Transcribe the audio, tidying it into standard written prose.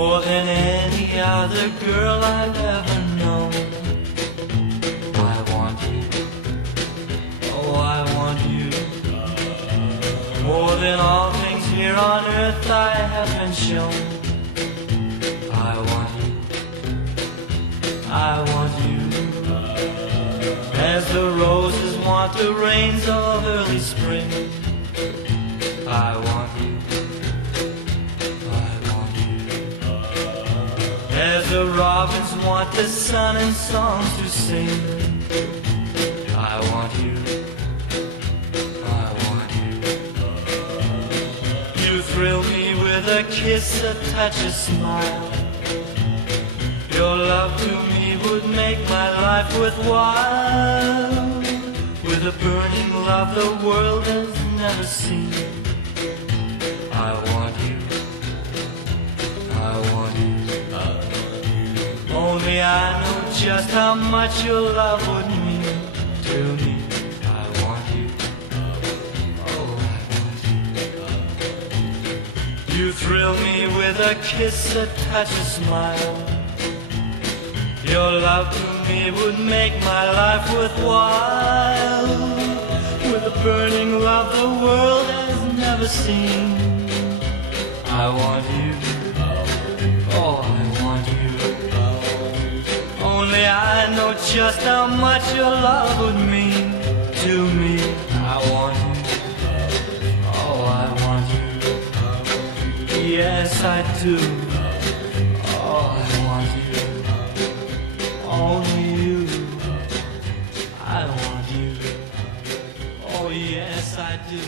more than any other girl I've ever known. I want you, oh I want you, more than all things here on earth I have been shown. I want you, I want you, as the roses want the rains of early spring. I want you, I want you, as the robins want the sun and songs to sing. I want you, I want you, you thrill me with a kiss, a touch, a smile. Your love to me would make my life worthwhile, with a burning love the world has never seen. I want you, I want you, only I know just how much your love would mean to me. I want you, oh I want you, you thrill me with a kiss, a touch, a smile. Your love to me would make my life worthwhile, with a burning love the world has never seen. I want you, oh I want you, only I know just how much your love would mean to me. I want you, oh I want you, yes I do, oh I want you, only you. I want you, oh yes I do.